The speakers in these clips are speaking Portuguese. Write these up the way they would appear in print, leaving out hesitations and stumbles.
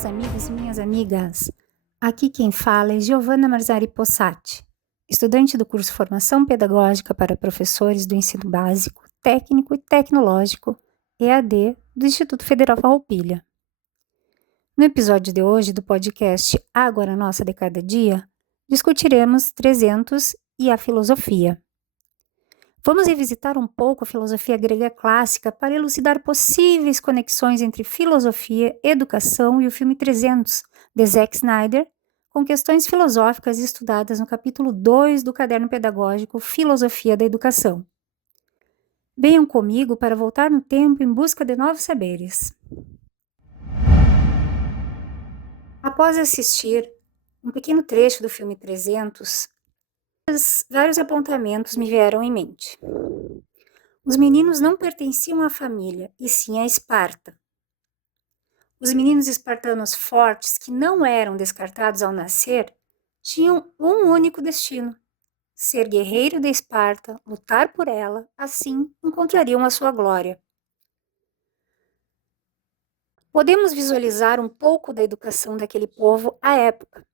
meus amigos e minhas amigas. Aqui quem fala é Giovanna Marzari Possati, estudante do curso Formação Pedagógica para Professores do Ensino Básico, Técnico e Tecnológico, EAD, do Instituto Federal Farroupilha. No episódio de hoje do podcast Agora Nossa de Cada Dia, discutiremos 300 e a filosofia. Vamos revisitar um pouco a filosofia grega clássica para elucidar possíveis conexões entre filosofia, educação e o filme 300, de Zack Snyder, com questões filosóficas estudadas no capítulo 2 do caderno pedagógico Filosofia da Educação. Venham comigo para voltar no tempo em busca de novos saberes. Após assistir um pequeno trecho do filme 300, vários apontamentos me vieram em mente. Os meninos não pertenciam à família, e sim a Esparta. Os meninos espartanos fortes, que não eram descartados ao nascer, tinham um único destino: ser guerreiro de Esparta, lutar por ela, assim encontrariam a sua glória. Podemos visualizar um pouco da educação daquele povo à época.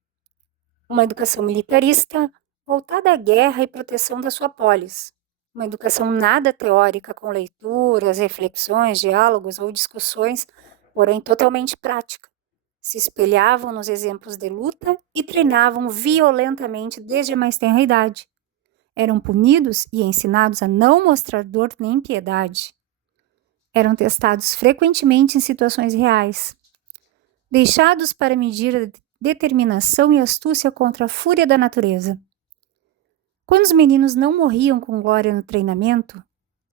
Uma educação militarista, voltada à guerra e proteção da sua polis. Uma educação nada teórica, com leituras, reflexões, diálogos ou discussões, porém totalmente prática. Se espelhavam nos exemplos de luta e treinavam violentamente desde a mais tenra idade. Eram punidos e ensinados a não mostrar dor nem piedade. Eram testados frequentemente em situações reais. Deixados para medir a determinação e astúcia contra a fúria da natureza. Quando os meninos não morriam com glória no treinamento,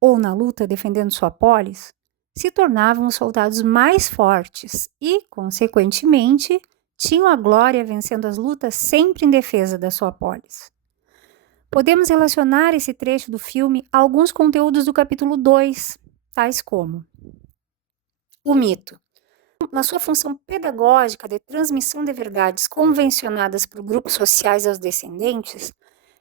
ou na luta defendendo sua polis, se tornavam os soldados mais fortes e, consequentemente, tinham a glória vencendo as lutas sempre em defesa da sua polis. Podemos relacionar esse trecho do filme a alguns conteúdos do capítulo 2, tais como o mito. Na sua função pedagógica de transmissão de verdades convencionadas por grupos sociais aos descendentes,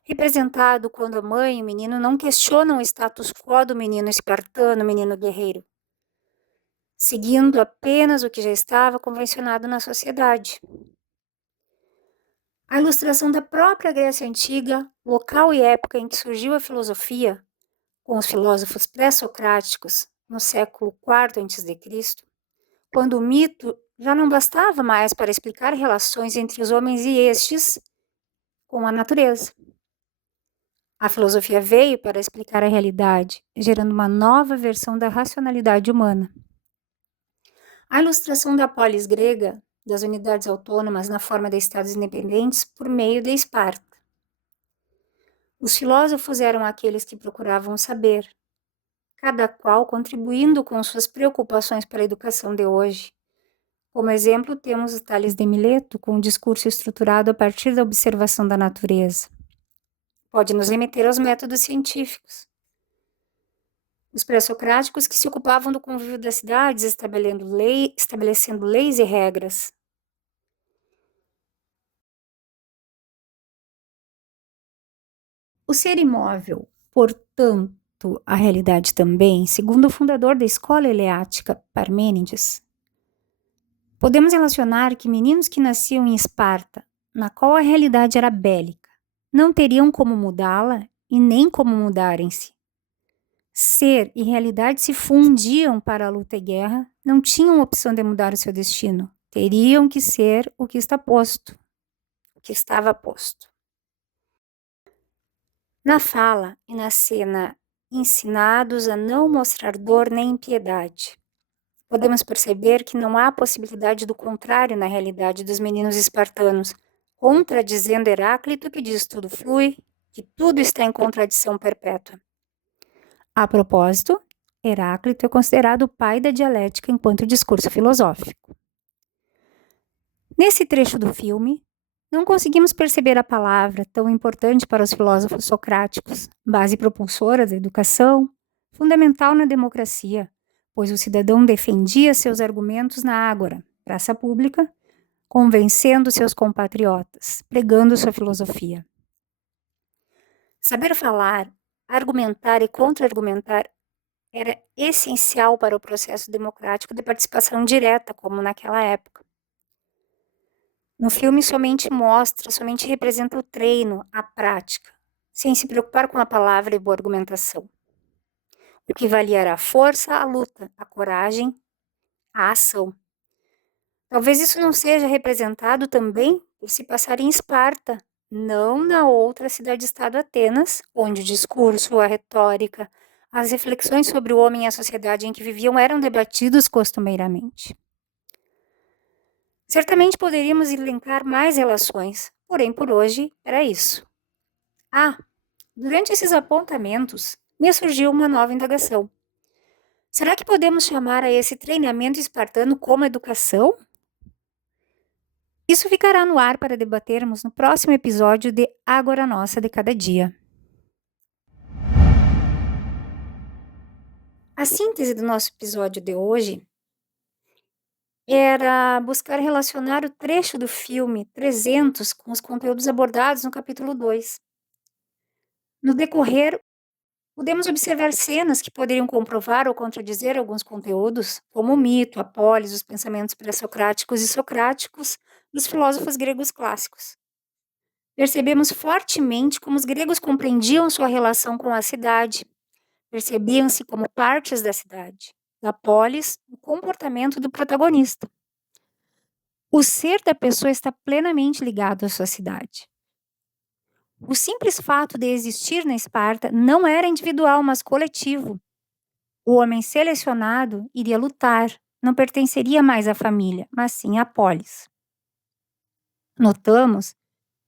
representado quando a mãe e o menino não questionam o status quo do menino espartano, menino guerreiro, seguindo apenas o que já estava convencionado na sociedade. A ilustração da própria Grécia Antiga, local e época em que surgiu a filosofia, com os filósofos pré-socráticos no século IV a.C., quando o mito já não bastava mais para explicar relações entre os homens e estes com a natureza. A filosofia veio para explicar a realidade, gerando uma nova versão da racionalidade humana. A ilustração da polis grega, das unidades autônomas na forma de estados independentes por meio de Esparta. Os filósofos eram aqueles que procuravam saber, cada qual contribuindo com suas preocupações para a educação de hoje. Como exemplo, temos o Tales de Mileto, com um discurso estruturado a partir da observação da natureza. Pode nos remeter aos métodos científicos. Os pré-socráticos que se ocupavam do convívio das cidades, estabelecendo leis e regras. O ser imóvel, portanto, a realidade também, segundo o fundador da escola eleática, Parmênides. Podemos relacionar que meninos que nasciam em Esparta, na qual a realidade era bélica, não teriam como mudá-la e nem como mudarem-se. Ser e realidade se fundiam para a luta e guerra, não tinham opção de mudar o seu destino. Teriam que ser o que está posto, o que estava posto. Na fala e na cena, ensinados a não mostrar dor nem impiedade, podemos perceber que não há possibilidade do contrário na realidade dos meninos espartanos, contradizendo Heráclito, que diz tudo flui, que tudo está em contradição perpétua. A propósito, Heráclito é considerado o pai da dialética enquanto discurso filosófico. Nesse trecho do filme, não conseguimos perceber a palavra, tão importante para os filósofos socráticos, base propulsora da educação, fundamental na democracia, pois o cidadão defendia seus argumentos na ágora, praça pública, convencendo seus compatriotas, pregando sua filosofia. Saber falar, argumentar e contra-argumentar era essencial para o processo democrático de participação direta, como naquela época. No filme somente representa o treino, a prática, sem se preocupar com a palavra e boa argumentação. O que valia era a força, a luta, a coragem, a ação. Talvez isso não seja representado também por se passar em Esparta, não na outra cidade-estado Atenas, onde o discurso, a retórica, as reflexões sobre o homem e a sociedade em que viviam eram debatidos costumeiramente. Certamente poderíamos elencar mais relações, porém por hoje era isso. Durante esses apontamentos, me surgiu uma nova indagação. Será que podemos chamar a esse treinamento espartano como educação? Isso ficará no ar para debatermos no próximo episódio de Agora Nossa de Cada Dia. A síntese do nosso episódio de hoje era buscar relacionar o trecho do filme 300 com os conteúdos abordados no capítulo 2. No decorrer, podemos observar cenas que poderiam comprovar ou contradizer alguns conteúdos, como o mito, a polis, os pensamentos pré-socráticos e socráticos dos filósofos gregos clássicos. Percebemos fortemente como os gregos compreendiam sua relação com a cidade, percebiam-se como partes da cidade, da polis, o comportamento do protagonista. O ser da pessoa está plenamente ligado à sua cidade. O simples fato de existir na Esparta não era individual, mas coletivo. O homem selecionado iria lutar, não pertenceria mais à família, mas sim à polis. Notamos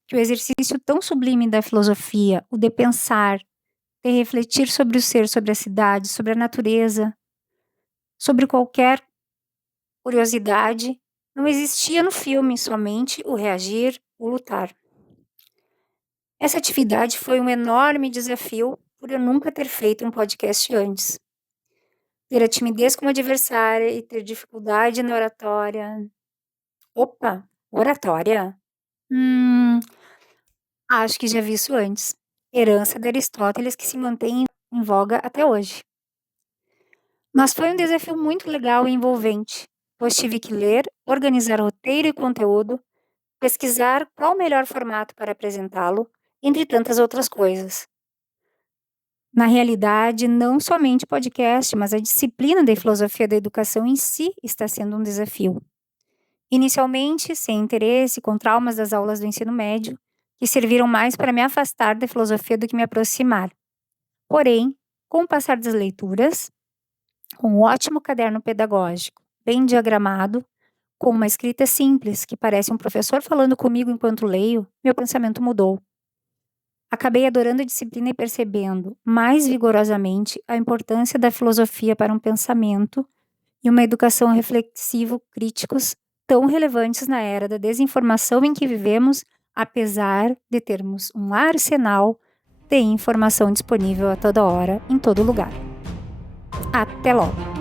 que o exercício tão sublime da filosofia, o de pensar, de refletir sobre o ser, sobre a cidade, sobre a natureza, sobre qualquer curiosidade, não existia no filme, somente o reagir, o lutar. Essa atividade foi um enorme desafio por eu nunca ter feito um podcast antes. Ter a timidez como adversária e ter dificuldade na oratória. Opa, oratória? Acho que já vi isso antes. Herança de Aristóteles que se mantém em voga até hoje. Mas foi um desafio muito legal e envolvente, pois tive que ler, organizar roteiro e conteúdo, pesquisar qual o melhor formato para apresentá-lo, entre tantas outras coisas. Na realidade, não somente o podcast, mas a disciplina de filosofia da educação em si está sendo um desafio. Inicialmente, sem interesse, com traumas das aulas do ensino médio, que serviram mais para me afastar da filosofia do que me aproximar. Porém, com o passar das leituras, com um ótimo caderno pedagógico, bem diagramado, com uma escrita simples, que parece um professor falando comigo enquanto leio, meu pensamento mudou. Acabei adorando a disciplina e percebendo, mais vigorosamente, a importância da filosofia para um pensamento e uma educação reflexivo-críticos tão relevantes na era da desinformação em que vivemos, apesar de termos um arsenal de informação disponível a toda hora, em todo lugar. Até logo!